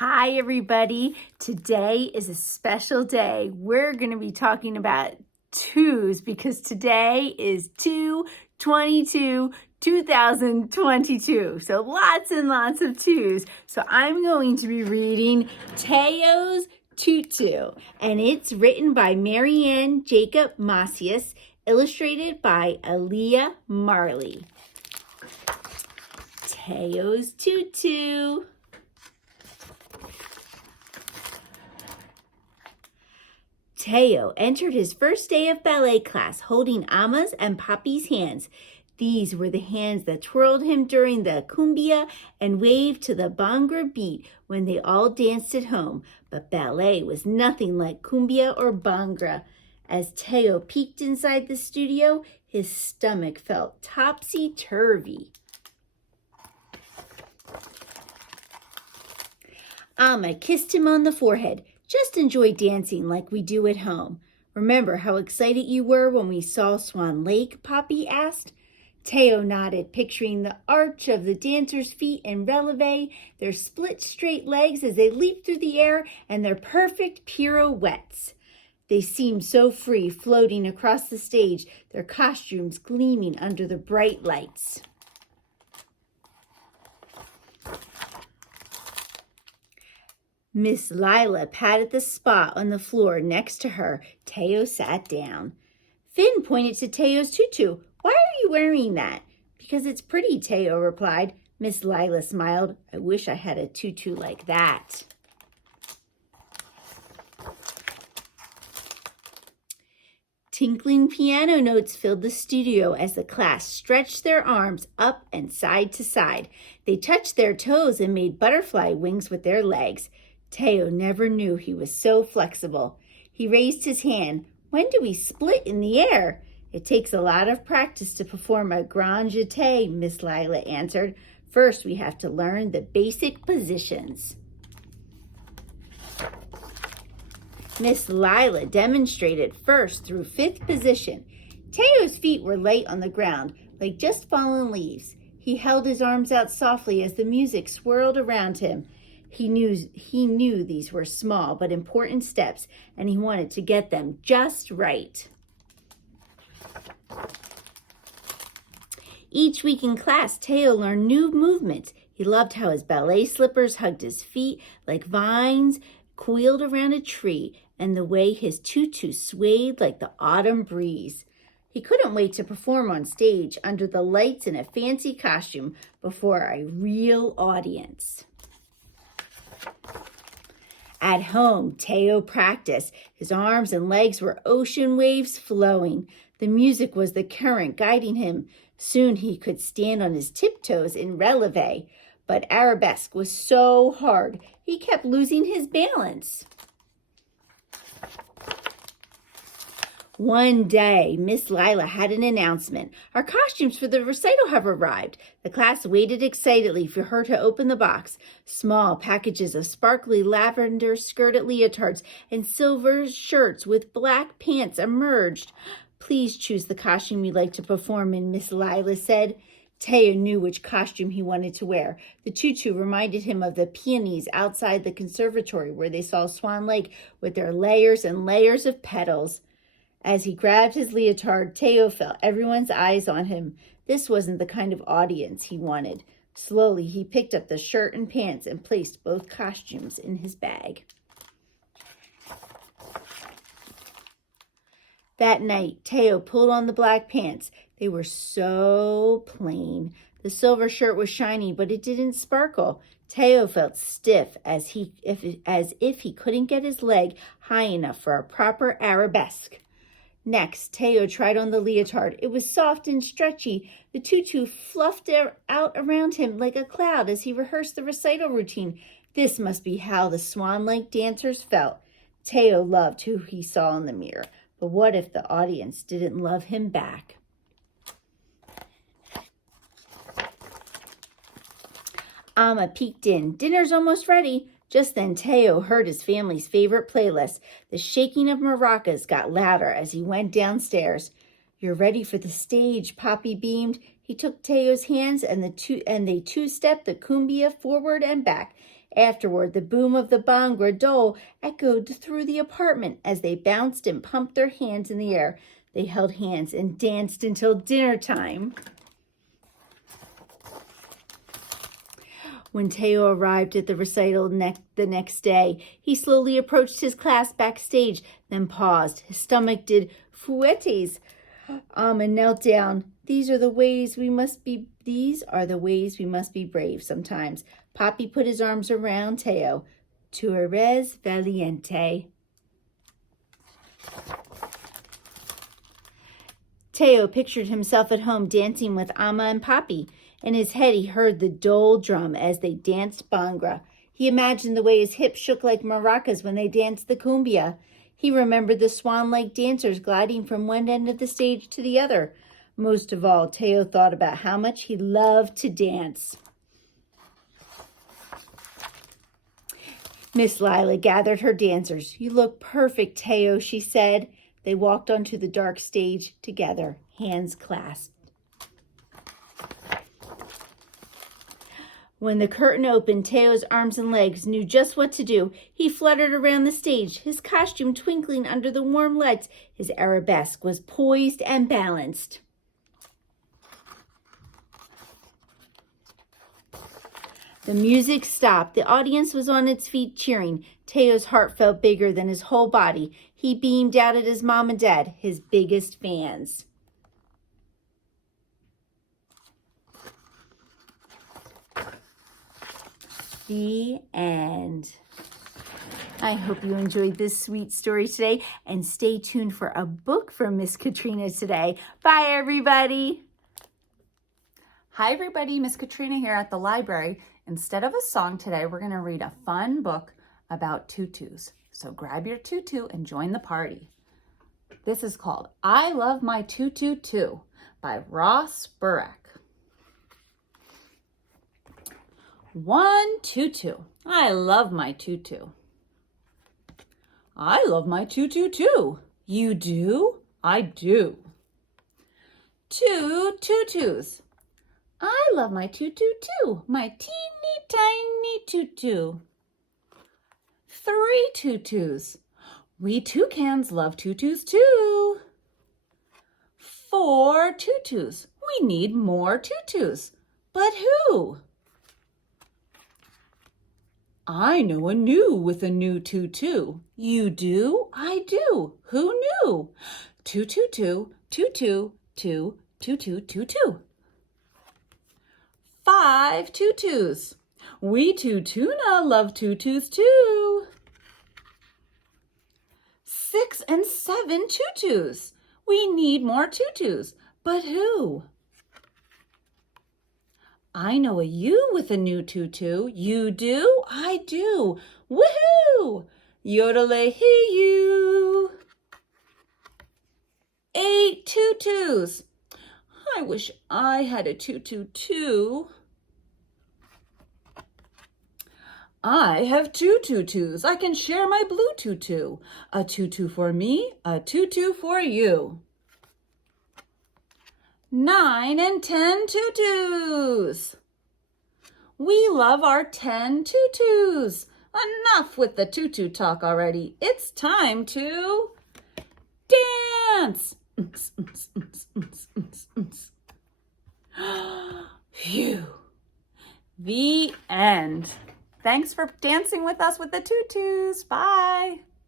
Hi, everybody. Today is a special day. We're going to be talking about twos because today is 2/22/2022. So lots and lots of twos. So I'm going to be reading Teo's Tutu, and it's written by Maryann Macias, illustrated by Aaliyah Marley. Teo's Tutu. Teo entered his first day of ballet class holding Ama's and Papi's hands. These were the hands that twirled him during the cumbia and waved to the Bhangra beat when they all danced at home. But ballet was nothing like cumbia or Bhangra. As Teo peeked inside the studio, his stomach felt topsy-turvy. Ama kissed him on the forehead. Just enjoy dancing like we do at home. Remember how excited you were when we saw Swan Lake, Papi asked. Teo nodded, picturing the arch of the dancers' feet in releve, their split straight legs as they leaped through the air, and their perfect pirouettes. They seemed so free, floating across the stage, their costumes gleaming under the bright lights. Miss Lila patted the spot on the floor next to her. Teo sat down. Finn pointed to Teo's tutu. Why are you wearing that? Because it's pretty, Teo replied. Miss Lila smiled. I wish I had a tutu like that. Tinkling piano notes filled the studio as the class stretched their arms up and side to side. They touched their toes and made butterfly wings with their legs. Teo never knew he was so flexible. He raised his hand. When do we split in the air? It takes a lot of practice to perform a grand jeté, Miss Lila answered. First, we have to learn the basic positions. Miss Lila demonstrated first through fifth position. Teo's feet were light on the ground, like just fallen leaves. He held his arms out softly as the music swirled around him. He knew these were small but important steps, and he wanted to get them just right. Each week in class, Teo learned new movements. He loved how his ballet slippers hugged his feet like vines coiled around a tree, and the way his tutu swayed like the autumn breeze. He couldn't wait to perform on stage under the lights in a fancy costume before a real audience. At home, Teo practiced. His arms and legs were ocean waves flowing. The music was the current guiding him. Soon he could stand on his tiptoes in releve, but arabesque was so hard, he kept losing his balance. One day, Miss Lila had an announcement. Our costumes for the recital have arrived. The class waited excitedly for her to open the box. Small packages of sparkly lavender skirted leotards and silver shirts with black pants emerged. Please choose the costume you'd like to perform in, Miss Lila said. Teo knew which costume he wanted to wear. The tutu reminded him of the peonies outside the conservatory where they saw Swan Lake with their layers and layers of petals. As he grabbed his leotard, Teo felt everyone's eyes on him. This wasn't the kind of audience he wanted. Slowly, he picked up the shirt and pants and placed both costumes in his bag. That night, Teo pulled on the black pants. They were so plain. The silver shirt was shiny, but it didn't sparkle. Teo felt stiff as if he couldn't get his leg high enough for a proper arabesque. Next, Teo tried on the leotard. It was soft and stretchy. The tutu fluffed out around him like a cloud as he rehearsed the recital routine. This must be how the Swan Lake dancers felt. Teo loved who he saw in the mirror. But what if the audience didn't love him back? Ama peeked in. Dinner's almost ready. Just then, Teo heard his family's favorite playlist. The shaking of maracas got louder as he went downstairs. You're ready for the stage, Papi beamed. He took Teo's hands and they two-stepped the cumbia forward and back. Afterward, the boom of the bhangra dole echoed through the apartment as they bounced and pumped their hands in the air. They held hands and danced until dinner time. When Teo arrived at the recital the next day, he slowly approached his class backstage, then paused. His stomach did fouettes and knelt down. These are the ways we must be brave sometimes. Papi put his arms around Teo. Tu eres valiente. Teo pictured himself at home dancing with Amma and Papi. In his head, he heard the dole drum as they danced bhangra. He imagined the way his hips shook like maracas when they danced the cumbia. He remembered the swan-like dancers gliding from one end of the stage to the other. Most of all, Teo thought about how much he loved to dance. Miss Lila gathered her dancers. You look perfect, Teo, she said. They walked onto the dark stage together, hands clasped. When the curtain opened, Teo's arms and legs knew just what to do. He fluttered around the stage, his costume twinkling under the warm lights. His arabesque was poised and balanced. The music stopped. The audience was on its feet cheering. Teo's heart felt bigger than his whole body. He beamed out at his mom and dad, his biggest fans. The end. I hope you enjoyed this sweet story today, and stay tuned for a book from Miss Katrina today. Bye, everybody. Hi, everybody. Miss Katrina here at the library. Instead of a song today, we're going to read a fun book about tutus. So grab your tutu and join the party. This is called I Love My Tutu Too by Ross Burach. One tutu. I love my tutu. I love my tutu too. You do? I do. Two tutus. I love my tutu too. My teeny tiny tutu. Three tutus. We toucans love tutus too. Four tutus. We need more tutus. But who? I know a new with a new tutu. You do? I do. Who knew? Two, two, two, two, two, two, two, two, two, two. Five tutus. We tutuna love tutus too. 6 and 7 tutus. We need more tutus. But who? I know a you with a new tutu. You do? I do. Woohoo! Yodel-hee-you. 8 tutus. I wish I had a tutu too. I have 2 tutus. I can share my blue tutu. A tutu for me, a tutu for you. 9 and 10 tutus. We love our 10 tutus. Enough with the tutu talk already. It's time to dance. Phew. The end. Thanks for dancing with us with the tutus. Bye.